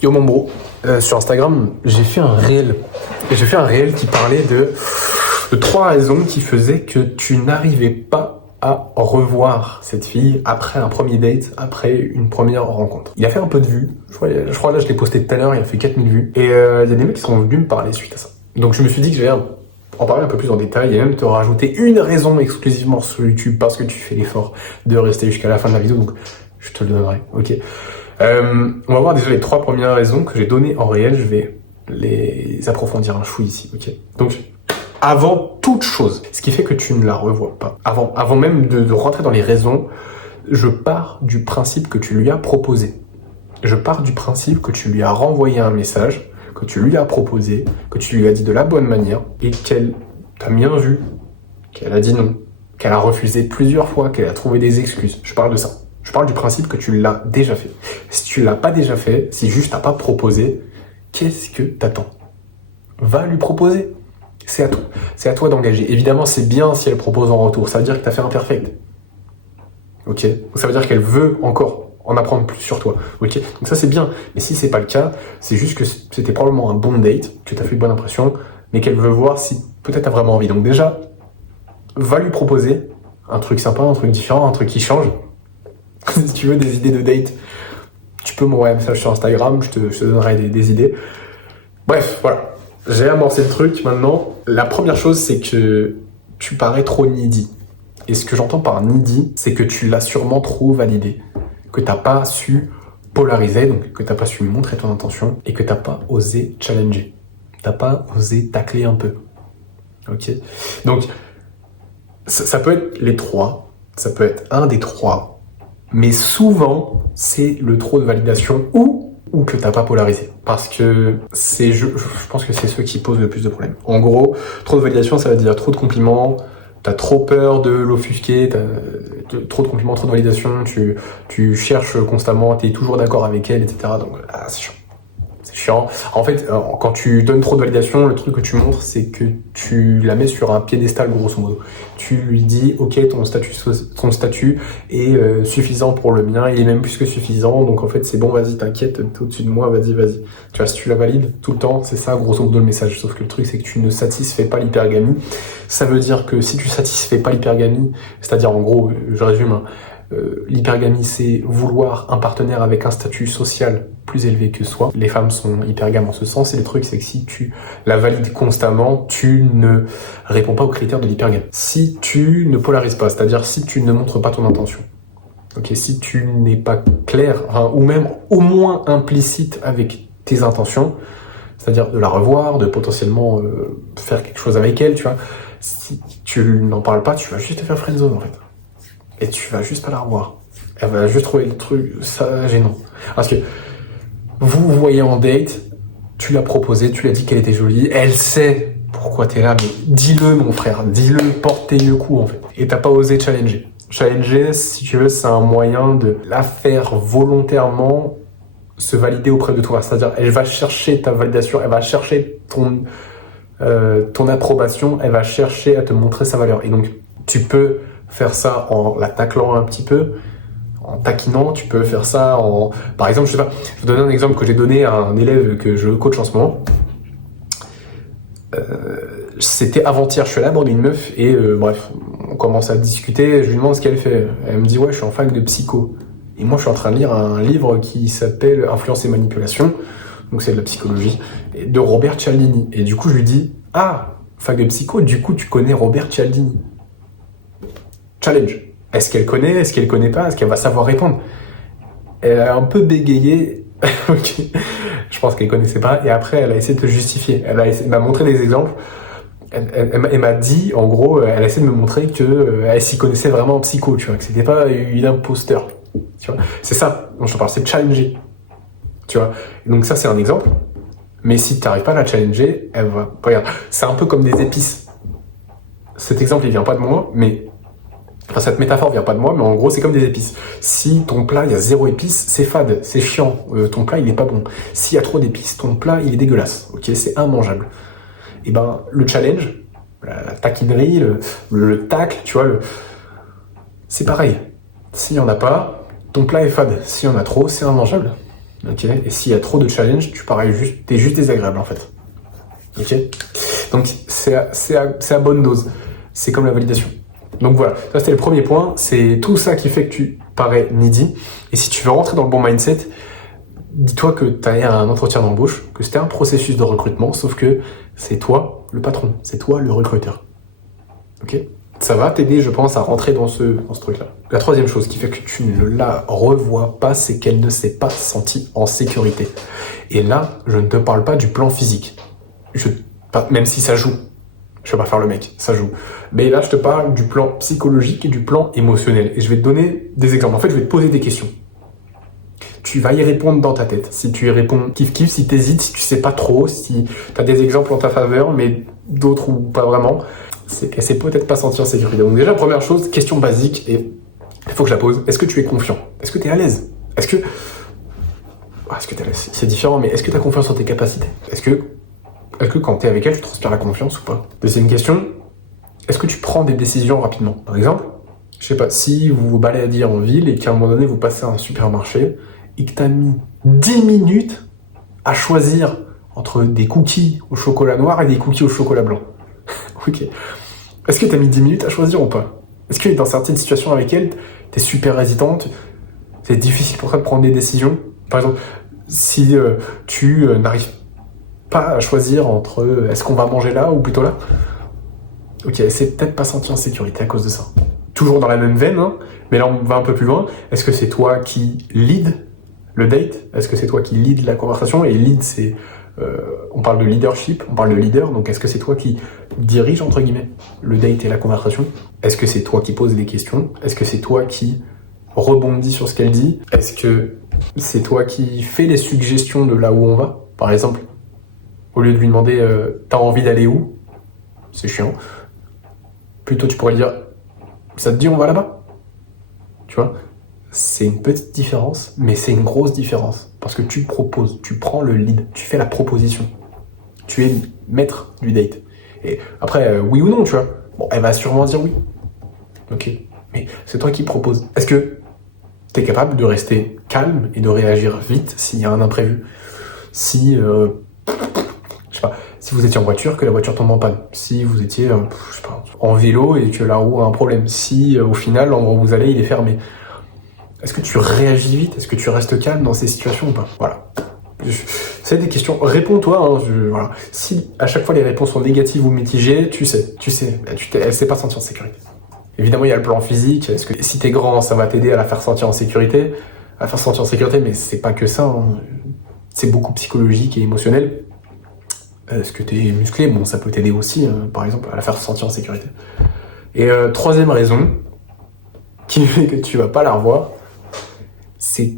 Yo mon bro, sur Instagram, j'ai fait un réel. Et j'ai fait un réel qui parlait de 3 raisons qui faisaient que tu n'arrivais pas à revoir cette fille après un premier date, après une première rencontre. Il a fait un peu de vues. Je crois là, je l'ai posté tout à l'heure, il a fait 4000 vues. Et il y a des mecs qui sont venus me parler suite à ça. Donc je me suis dit que j'allais en parler un peu plus en détail et même te rajouter une raison exclusivement sur YouTube parce que tu fais l'effort de rester jusqu'à la fin de la vidéo. Donc je te le donnerai, ok. On va voir déjà les 3 premières raisons que j'ai données en réel. Je vais les approfondir un chou ici, ok. Donc, avant toute chose, ce qui fait que tu ne la revois pas, avant même de rentrer dans les raisons, je pars du principe que tu lui as proposé. Je pars du principe que tu lui as renvoyé un message, que tu lui as proposé, que tu lui as dit de la bonne manière et qu'elle t'a bien vu, qu'elle a dit non, qu'elle a refusé plusieurs fois, qu'elle a trouvé des excuses. Je parle de ça. Je parle du principe que tu l'as déjà fait. Si tu l'as pas déjà fait, si juste t'as pas proposé, qu'est-ce que t'attends? Va lui proposer. C'est à toi. C'est à toi d'engager. Évidemment, c'est bien si elle propose en retour. Ça veut dire que t'as fait un perfect. Ok? Ça veut dire qu'elle veut encore en apprendre plus sur toi. Ok? Donc ça, c'est bien. Mais si c'est pas le cas, c'est juste que c'était probablement un bon date, que t'as fait une bonne impression, mais qu'elle veut voir si peut-être t'as vraiment envie. Donc déjà, va lui proposer un truc sympa, un truc différent, un truc qui change. Si tu veux des idées de date, tu peux m'envoyer un message sur Instagram, je te donnerai des idées. Bref, voilà. J'ai amorcé le truc maintenant. La première chose, c'est que tu parais trop needy. Et ce que j'entends par needy, c'est que tu l'as sûrement trop validé. Que t'as pas su polariser, donc que t'as pas su montrer ton intention et que t'as pas osé challenger. T'as pas osé tacler un peu. Ok? Donc, ça peut être les 3. Ça peut être un des 3. Mais souvent, c'est le trop de validation ou que t'as pas polarisé. Parce que je pense que c'est ceux qui posent le plus de problèmes. En gros, trop de validation, ça veut dire trop de compliments, t'as trop peur de l'offusquer, trop de compliments, trop de validation, tu cherches constamment, t'es toujours d'accord avec elle, etc. Donc, c'est chiant. C'est chiant. En fait, quand tu donnes trop de validation, le truc que tu montres, c'est que tu la mets sur un piédestal, grosso modo. Tu lui dis, ok, ton statut est suffisant pour le mien, il est même plus que suffisant, donc en fait, c'est bon, vas-y, t'inquiète, t'es au-dessus de moi, vas-y. Tu vois, si tu la valides tout le temps, c'est ça, grosso modo, le message. Sauf que le truc, c'est que tu ne satisfais pas l'hypergamie. Ça veut dire que si tu satisfais pas l'hypergamie, c'est-à-dire, en gros, je résume, hein, l'hypergamie, c'est vouloir un partenaire avec un statut social plus élevé que soi. Les femmes sont hypergames en ce sens, et le truc, c'est que si tu la valides constamment, tu ne réponds pas aux critères de l'hypergamie. Si tu ne polarises pas, c'est-à-dire si tu ne montres pas ton intention, ok, si tu n'es pas clair, hein, ou même au moins implicite avec tes intentions, c'est-à-dire de la revoir, de potentiellement faire quelque chose avec elle, tu vois, si tu n'en parles pas, tu vas juste te faire friendzone en fait. Et tu vas juste pas la revoir. Elle va juste trouver le truc, ça, gênant. Parce que vous voyez en date, tu l'as proposé, tu lui as dit qu'elle était jolie, elle sait pourquoi t'es là, mais dis-le mon frère, dis-le, porte tes vieux coups en fait. Et t'as pas osé challenger. Challenger, si tu veux, c'est un moyen de la faire volontairement se valider auprès de toi. C'est-à-dire, elle va chercher ta validation, elle va chercher ton approbation, elle va chercher à te montrer sa valeur. Et donc, tu peux faire ça en la taclant un petit peu, en taquinant, tu peux faire ça en... Par exemple, je vais donner un exemple que j'ai donné à un élève que je coach en ce moment. C'était avant-hier, je suis allé aborder une meuf et bref, on commence à discuter, je lui demande ce qu'elle fait. Elle me dit, ouais, je suis en fac de psycho. Et moi, je suis en train de lire un livre qui s'appelle Influence et manipulation, donc c'est de la psychologie, de Robert Cialdini. Et du coup, je lui dis, ah, fac de psycho, du coup, tu connais Robert Cialdini. Challenge. Est-ce qu'elle connaît? Est-ce qu'elle connaît pas? Est-ce qu'elle va savoir répondre? Elle a un peu bégayé. Ok. Je pense qu'elle connaissait pas. Et après, elle a essayé de te justifier. Elle m'a montré des exemples. Elle m'a dit, en gros, elle a essayé de me montrer que elle s'y connaissait vraiment en psycho, tu vois, que c'était pas une imposteur. Tu vois, c'est ça dont je te parle, c'est de challenger. Tu vois. Et donc ça, c'est un exemple. Mais si tu n'arrives pas à la challenger, elle va. Regarde, c'est un peu comme des épices. Cet exemple, il vient pas de moi, mais enfin, cette métaphore vient pas de moi, mais en gros, c'est comme des épices. Si ton plat, il y a 0 épices, c'est fade, c'est chiant. Ton plat, il est pas bon. S'il y a trop d'épices, ton plat, il est dégueulasse. Ok, c'est immangeable. Et ben, le challenge, la taquinerie, le tacle, tu vois, c'est pareil. S'il y en a pas, ton plat est fade. S'il y en a trop, c'est immangeable. Ok. Et s'il y a trop de challenge, t'es juste désagréable en fait. Ok. Donc c'est à bonne dose. C'est comme la validation. Donc voilà, ça c'était le premier point. C'est tout ça qui fait que tu parais needy. Et si tu veux rentrer dans le bon mindset, dis-toi que tu as un entretien d'embauche, que c'était un processus de recrutement, sauf que c'est toi le patron, c'est toi le recruteur. Ok. Ça va t'aider, je pense, à rentrer dans ce truc-là. La troisième chose qui fait que tu ne la revois pas, c'est qu'elle ne s'est pas sentie en sécurité. Et là, je ne te parle pas du plan physique. Même si ça joue. Je vais pas faire le mec, ça joue. Mais là, je te parle du plan psychologique et du plan émotionnel. Et je vais te donner des exemples. En fait, je vais te poser des questions. Tu vas y répondre dans ta tête. Si tu y réponds kiff-kiff, si t'hésites, si tu sais pas trop, si t'as des exemples en ta faveur, mais d'autres ou pas vraiment, c'est qu'elle s'est peut-être pas sentie en sécurité. Donc déjà, première chose, question basique, et il faut que je la pose. Est-ce que tu es confiant? Est-ce que tu es à l'aise? Est-ce que t'es à l'aise? C'est différent, mais est-ce que tu as confiance en tes capacités? Est-ce que quand tu es avec elle, tu transpires la confiance ou pas? Deuxième question, est-ce que tu prends des décisions rapidement? Par exemple, je sais pas, si vous vous baladez en ville et qu'à un moment donné, vous passez à un supermarché et que tu as mis 10 minutes à choisir entre des cookies au chocolat noir et des cookies au chocolat blanc. Ok. Est-ce que tu as mis 10 minutes à choisir ou pas? Est-ce que dans certaines situations avec elle, tu es super hésitante, c'est difficile pour toi de prendre des décisions? Par exemple, si tu n'arrives pas à choisir entre est-ce qu'on va manger là ou plutôt là? Ok, c'est peut-être pas senti en sécurité à cause de ça. Toujours dans la même veine, hein, mais là on va un peu plus loin. Est-ce que c'est toi qui lead le date? Est-ce que c'est toi qui lead la conversation? Et lead, c'est... on parle de leadership, on parle de leader, donc est-ce que c'est toi qui dirige, entre guillemets, le date et la conversation? Est-ce que c'est toi qui poses des questions? Est-ce que c'est toi qui rebondis sur ce qu'elle dit? Est-ce que c'est toi qui fais les suggestions de là où on va? Par exemple, au lieu de lui demander t'as envie d'aller où? C'est chiant. Plutôt tu pourrais lui dire ça te dit on va là-bas? Tu vois? C'est une petite différence, mais c'est une grosse différence. Parce que tu proposes, tu prends le lead, tu fais la proposition. Tu es maître du date. Et après, oui ou non, tu vois. Bon, elle va sûrement dire oui. Ok. Mais c'est toi qui proposes. Est-ce que tu es capable de rester calme et de réagir vite s'il y a un imprévu? Si, je sais pas, si vous étiez en voiture, que la voiture tombe en panne. Si vous étiez, je sais pas, en vélo et que la roue a un problème. Si, au final, l'endroit où vous allez, il est fermé. Est-ce que tu réagis vite? Est-ce que tu restes calme dans ces situations ou pas? Voilà. C'est des questions. Réponds-toi. Hein, voilà. Si à chaque fois les réponses sont négatives ou mitigées, tu sais. Elle s'est pas sentie en sécurité. Évidemment, il y a le plan physique. Est-ce que si t'es grand, ça va t'aider à la faire sentir en sécurité? Mais c'est pas que ça. Hein. C'est beaucoup psychologique et émotionnel. Est-ce que t'es musclé? Bon, ça peut t'aider aussi, par exemple, à la faire sentir en sécurité. Et troisième raison, qui fait que tu vas pas la revoir, c'est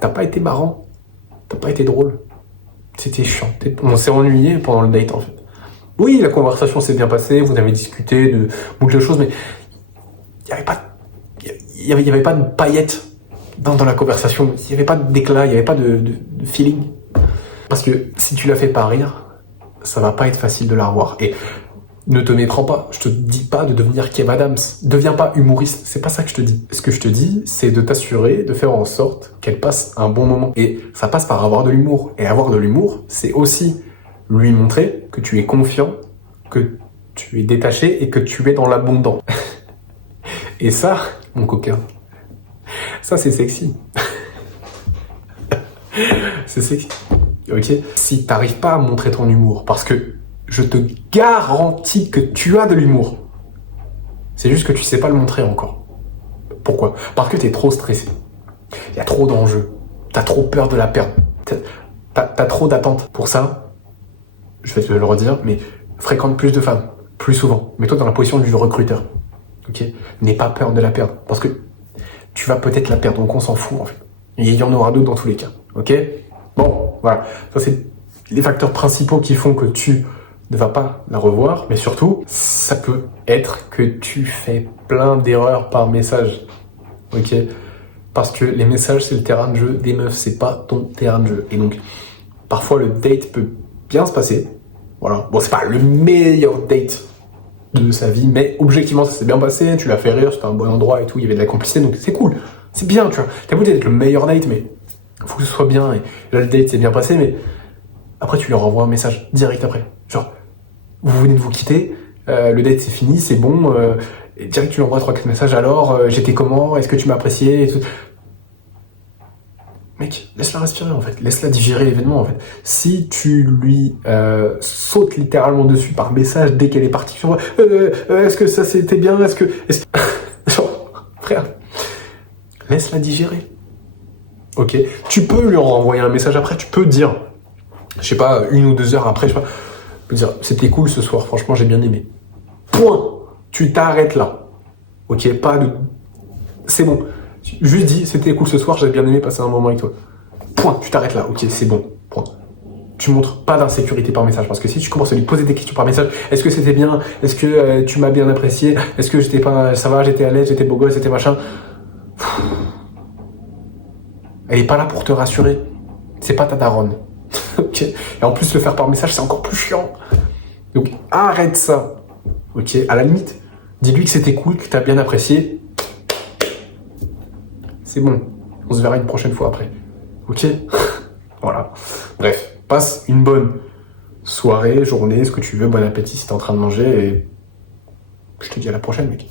t'as pas été marrant, t'as pas été drôle, c'était chiant, on s'est ennuyé pendant le date en fait. Oui, la conversation s'est bien passée, vous avez discuté de beaucoup de choses, mais il y avait pas de paillettes dans la conversation, il y avait pas d'éclat, il y avait pas de feeling. Parce que si tu la fais pas rire, ça va pas être facile de la revoir. Et ne te méprends pas, je te dis pas de devenir Kev Adams, deviens pas humoriste, c'est pas ça que je te dis. Ce que je te dis, c'est de t'assurer, de faire en sorte qu'elle passe un bon moment. Et ça passe par avoir de l'humour. Et avoir de l'humour, c'est aussi lui montrer que tu es confiant, que tu es détaché et que tu es dans l'abondant. Et ça, mon coquin, ça c'est sexy. C'est sexy. Ok? Si t'arrives pas à montrer ton humour, parce que je te garantis que tu as de l'humour. C'est juste que tu sais pas le montrer encore. Pourquoi? Parce que t'es trop stressé. Il y a trop d'enjeux. T'as trop peur de la perdre. T'as trop d'attentes. Pour ça, je vais te le redire, mais fréquente plus de femmes, plus souvent. Mets-toi dans la position du recruteur. Ok? N'aie pas peur de la perdre. Parce que tu vas peut-être la perdre, donc on s'en fout en fait. Et il y en aura d'autres dans tous les cas. Ok? Bon, voilà. Ça, c'est les facteurs principaux qui font que tu ne vas pas la revoir, mais surtout, ça peut être que tu fais plein d'erreurs par message. Ok? Parce que les messages, c'est le terrain de jeu des meufs, c'est pas ton terrain de jeu. Et donc, parfois, le date peut bien se passer. Voilà. Bon, c'est pas le meilleur date de sa vie, mais objectivement, ça s'est bien passé, tu l'as fait rire, c'était un bon endroit et tout, il y avait de la complicité, donc c'est cool. C'est bien, tu vois. T'as voulu être le meilleur date, mais faut que ce soit bien, et là le date s'est bien passé, mais après tu lui renvoies un message direct après. Genre, vous venez de vous quitter, le date c'est fini, c'est bon, et direct tu lui envoies 3-4 messages, alors, j'étais comment, est-ce que tu m'as apprécié, et tout. Mec, laisse-la respirer en fait, laisse-la digérer l'événement en fait. Si tu lui sautes littéralement dessus par message dès qu'elle est partie, genre, est-ce que ça c'était bien, genre, frère, laisse-la digérer. Ok, tu peux lui renvoyer un message après, tu peux dire, je sais pas, 1 ou 2 heures après, je sais pas, tu peux dire, c'était cool ce soir, franchement j'ai bien aimé. Point. Tu t'arrêtes là. Ok, pas de, c'est bon. Juste dis, c'était cool ce soir, j'ai bien aimé passer un moment avec toi. Point. Tu t'arrêtes là. Ok, c'est bon. Point. Tu montres pas d'insécurité par message, parce que si tu commences à lui poser des questions par message, est-ce que c'était bien, est-ce que tu m'as bien apprécié, est-ce que j'étais pas, ça va, j'étais à l'aise, j'étais beau gosse, j'étais machin. Elle est pas là pour te rassurer. C'est pas ta daronne. Ok. Et en plus, le faire par message, c'est encore plus chiant. Donc, arrête ça. Ok. À la limite, dis-lui que c'était cool, que t'as bien apprécié. C'est bon. On se verra une prochaine fois après. Ok. Voilà. Bref, passe une bonne soirée, journée, ce que tu veux, bon appétit si t'es en train de manger et je te dis à la prochaine, mec.